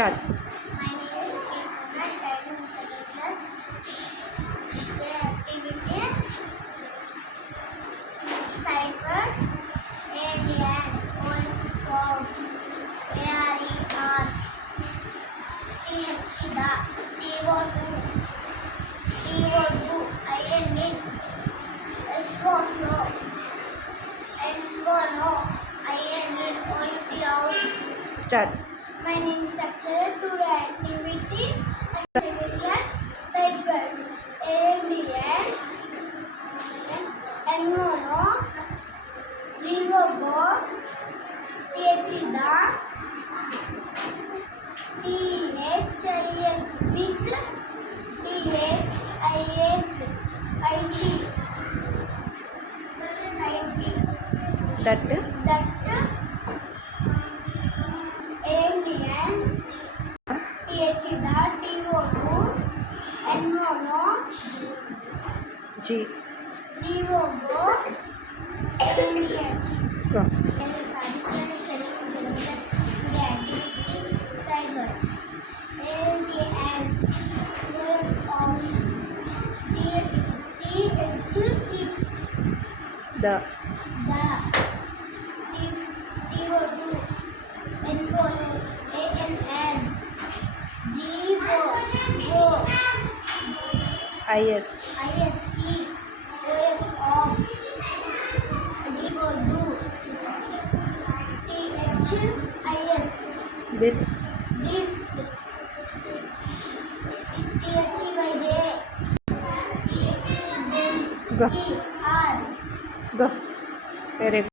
Start. My name is Kirtana. I study in second class. Today activity cypress and all frog. Where are Chida CO2 IN SO slow and no IN OUT out. Start. My name is Akshara. Today activity yes, cypress and mono zero go THida THIS this THIS That. alien THida TO2 and mono G. zero go NDH. Go. The. IS. is OS off THIS This. this THY Go. ER Go. Very good.